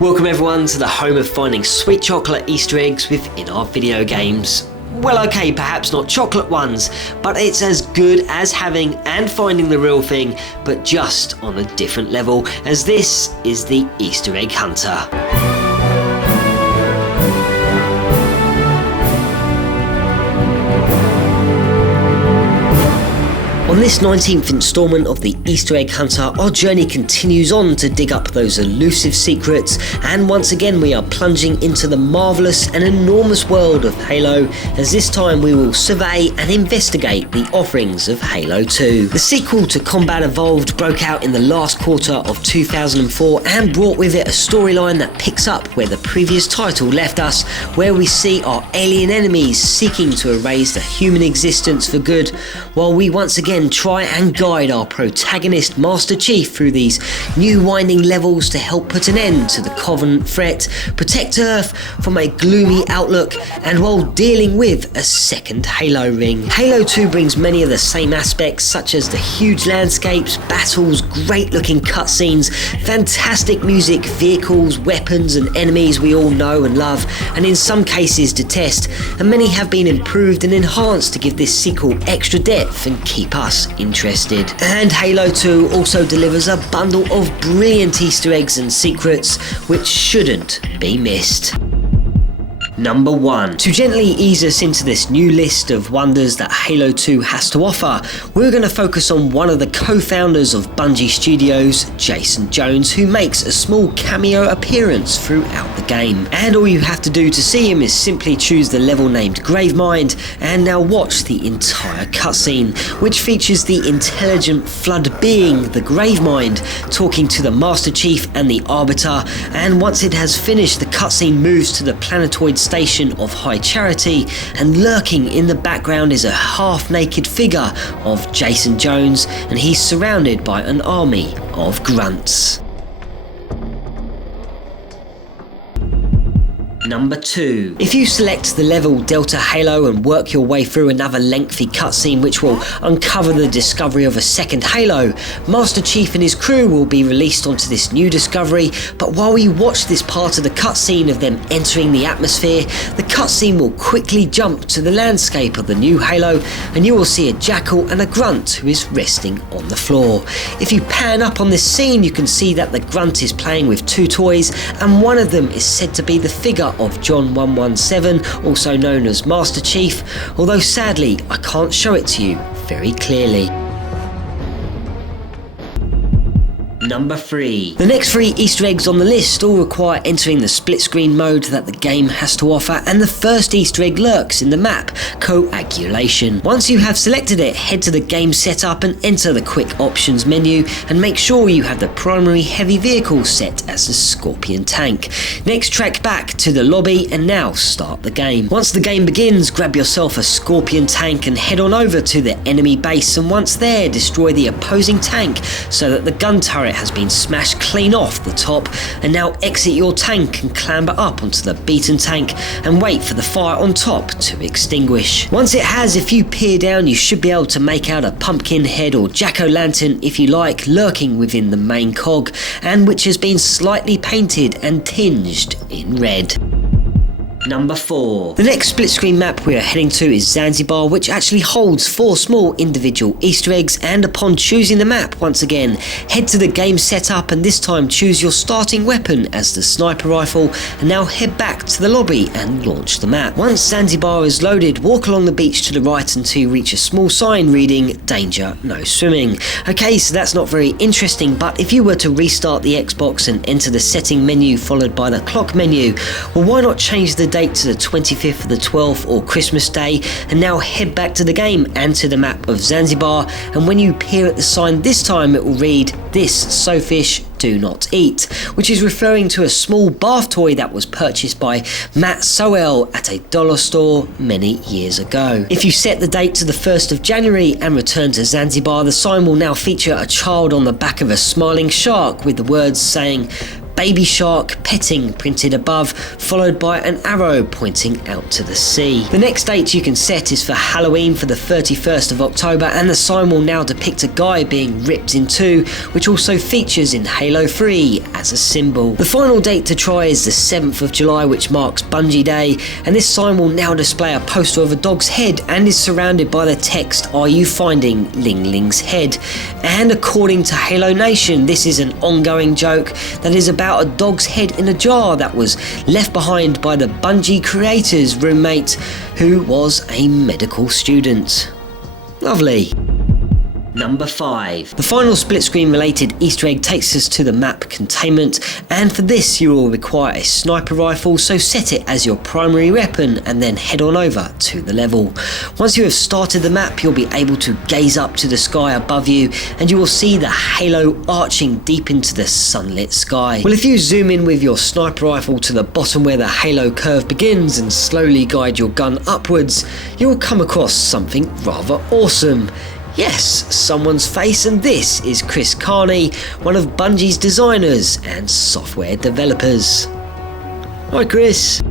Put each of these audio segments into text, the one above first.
Welcome everyone to the home of finding sweet chocolate Easter eggs within our video games. Well, okay, perhaps not chocolate ones, but it's as good as having and finding the real thing, but just on a different level, as this is the Easter Egg Hunter. On this 19th instalment of the Easter Egg Hunter, our journey continues on to dig up those elusive secrets, and once again we are plunging into the marvellous and enormous world of Halo, as this time we will survey and investigate the offerings of Halo 2. The sequel to Combat Evolved broke out in the last quarter of 2004 and brought with it a storyline that picks up where the previous title left us, where we see our alien enemies seeking to erase the human existence for good, while we once again try and guide our protagonist Master Chief through these new winding levels to help put an end to the Covenant threat, protect Earth from a gloomy outlook, and while dealing with a second Halo ring. Halo 2 brings many of the same aspects, such as the huge landscapes, battles, great looking cutscenes, fantastic music, vehicles, weapons and enemies we all know and love, and in some cases detest, and many have been improved and enhanced to give this sequel extra depth and keep us interested. And Halo 2 also delivers a bundle of brilliant Easter eggs and secrets which shouldn't be missed. Number 1. To gently ease us into this new list of wonders that Halo 2 has to offer, we're going to focus on one of the co-founders of Bungie Studios, Jason Jones, who makes a small cameo appearance throughout the game. And all you have to do to see him is simply choose the level named Gravemind and now watch the entire cutscene, which features the intelligent flood being, the Gravemind, talking to the Master Chief and the Arbiter, and once it has finished, the cutscene moves to the planetoid station of High Charity, and lurking in the background is a half-naked figure of Jason Jones, and he's surrounded by an army of grunts. Number 2. If you select the level Delta Halo and work your way through another lengthy cutscene which will uncover the discovery of a second Halo, Master Chief and his crew will be released onto this new discovery, but while we watch this part of the cutscene of them entering the atmosphere, the cutscene will quickly jump to the landscape of the new Halo, and you will see a jackal and a grunt who is resting on the floor. If you pan up on this scene, you can see that the grunt is playing with two toys, and one of them is said to be the figure of John 117, also known as Master Chief, although sadly I can't show it to you very clearly. Number 3. The next 3 Easter eggs on the list all require entering the split screen mode that the game has to offer, and the first Easter egg lurks in the map, Coagulation. Once you have selected it, head to the game setup and enter the quick options menu, and make sure you have the primary heavy vehicle set as the Scorpion tank. Next, track back to the lobby and now start the game. Once the game begins, grab yourself a Scorpion tank and head on over to the enemy base, and once there, destroy the opposing tank so that the gun turret has been smashed clean off the top, and now exit your tank and clamber up onto the beaten tank and wait for the fire on top to extinguish. Once it has, if you peer down, you should be able to make out a pumpkin head or jack-o'-lantern if you like, lurking within the main cog, and which has been slightly painted and tinged in red. Number 4. The next split screen map we are heading to is Zanzibar, which actually holds 4 small individual Easter eggs, and upon choosing the map, once again, head to the game setup and this time choose your starting weapon as the sniper rifle, and now head back to the lobby and launch the map. Once Zanzibar is loaded, walk along the beach to the right until you reach a small sign reading "Danger, no swimming." Okay, so that's not very interesting, but if you were to restart the Xbox and enter the setting menu followed by the clock menu, well, why not change the date to the 25th of the 12th or Christmas Day, and now head back to the game and to the map of Zanzibar, and when you peer at the sign this time it will read "This Sofish do not eat," which is referring to a small bath toy that was purchased by Matt Sowell at a dollar store many years ago. If you set the date to the 1st of January and return to Zanzibar, the sign will now feature a child on the back of a smiling shark with the words saying baby shark petting printed above, followed by an arrow pointing out to the sea. The next date you can set is for Halloween for the 31st of October, and the sign will now depict a guy being ripped in two, which also features in Halo 3 as a symbol. The final date to try is the 7th of July, which marks Bungie Day, and this sign will now display a poster of a dog's head and is surrounded by the text, "Are you finding Ling Ling's head?" And according to Halo Nation, this is an ongoing joke that is about a dog's head in a jar that was left behind by the Bungie creator's roommate, who was a medical student. Lovely. Number 5. The final split screen related Easter egg takes us to the map Containment, and for this you will require a sniper rifle, so set it as your primary weapon and then head on over to the level. Once you have started the map, you'll be able to gaze up to the sky above you and you will see the halo arching deep into the sunlit sky. Well, if you zoom in with your sniper rifle to the bottom where the halo curve begins and slowly guide your gun upwards, you will come across something rather awesome. Yes, someone's face, and this is Chris Carney, one of Bungie's designers and software developers. Hi Chris.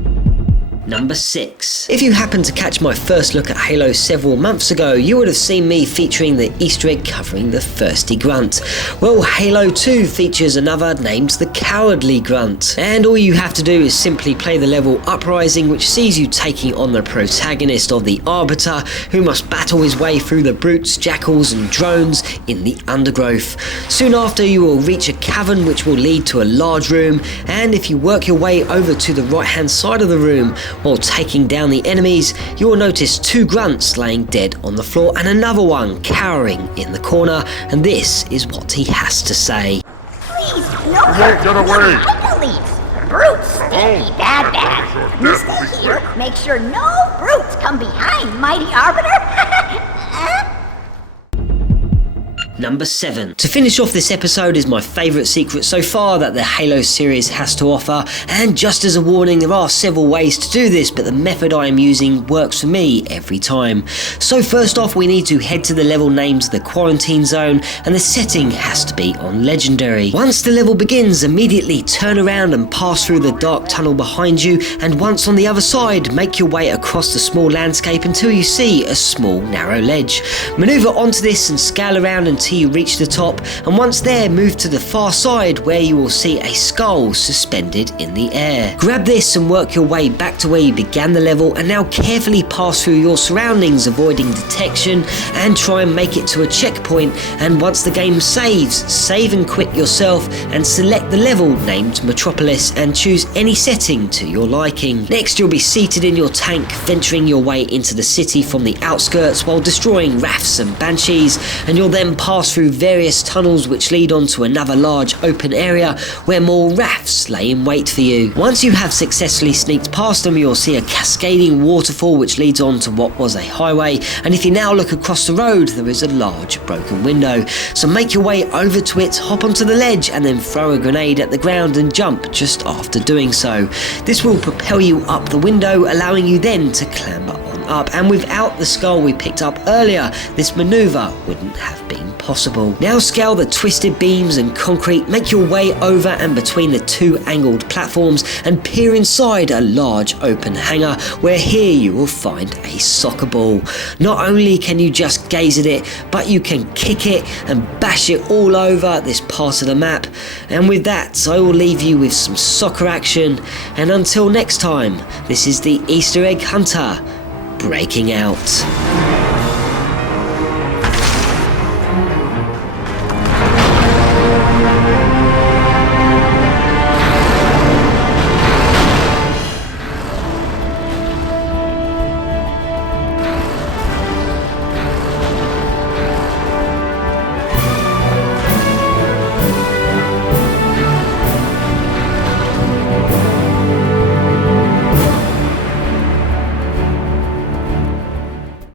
Number 6. If you happened to catch my first look at Halo several months ago, you would have seen me featuring the Easter egg covering the Thirsty Grunt. Well, Halo 2 features another named the Cowardly Grunt, and all you have to do is simply play the level Uprising, which sees you taking on the protagonist of the Arbiter, who must battle his way through the brutes, jackals and drones in the undergrowth. Soon after, you will reach a cavern which will lead to a large room, and if you work your way over to the right hand side of the room, while taking down the enemies, you will notice 2 grunts laying dead on the floor and another one cowering in the corner, and this is what he has to say. Please, no hurt. Get away! Police! Brutes, stinky, bad. You stay here, make sure no brutes come behind Mighty Arbiter. Number 7. To finish off this episode is my favourite secret so far that the Halo series has to offer, and just as a warning, there are several ways to do this, but the method I am using works for me every time. So first off, we need to head to the level named the Quarantine Zone, and the setting has to be on Legendary. Once the level begins, immediately turn around and pass through the dark tunnel behind you, and once on the other side, make your way across the small landscape until you see a small narrow ledge. Manoeuvre onto this and scale around until you reach the top, and once there, move to the far side where you will see a skull suspended in the air. Grab this and work your way back to where you began the level, and now carefully pass through your surroundings, avoiding detection, and try and make it to a checkpoint. And once the game saves, save and quit yourself and select the level named Metropolis and choose any setting to your liking. Next, you'll be seated in your tank, venturing your way into the city from the outskirts while destroying rafts and banshees, and you'll then pass through various tunnels which lead on to another large open area where more rafts lay in wait for you. Once you have successfully sneaked past them, you'll see a cascading waterfall which leads on to what was a highway, and if you now look across the road, there is a large broken window. So make your way over to it, hop onto the ledge, and then throw a grenade at the ground and jump just after doing so. This will propel you up the window, allowing you then to clamber on up, and without the skull we picked up earlier, this maneuver wouldn't have been possible. Now scale the twisted beams and concrete, make your way over and between the 2 angled platforms, and peer inside a large open hangar, where here you will find a soccer ball. Not only can you just gaze at it, but you can kick it and bash it all over this part of the map. And with that, I will leave you with some soccer action, and until next time, this is the Easter Egg Hunter breaking out.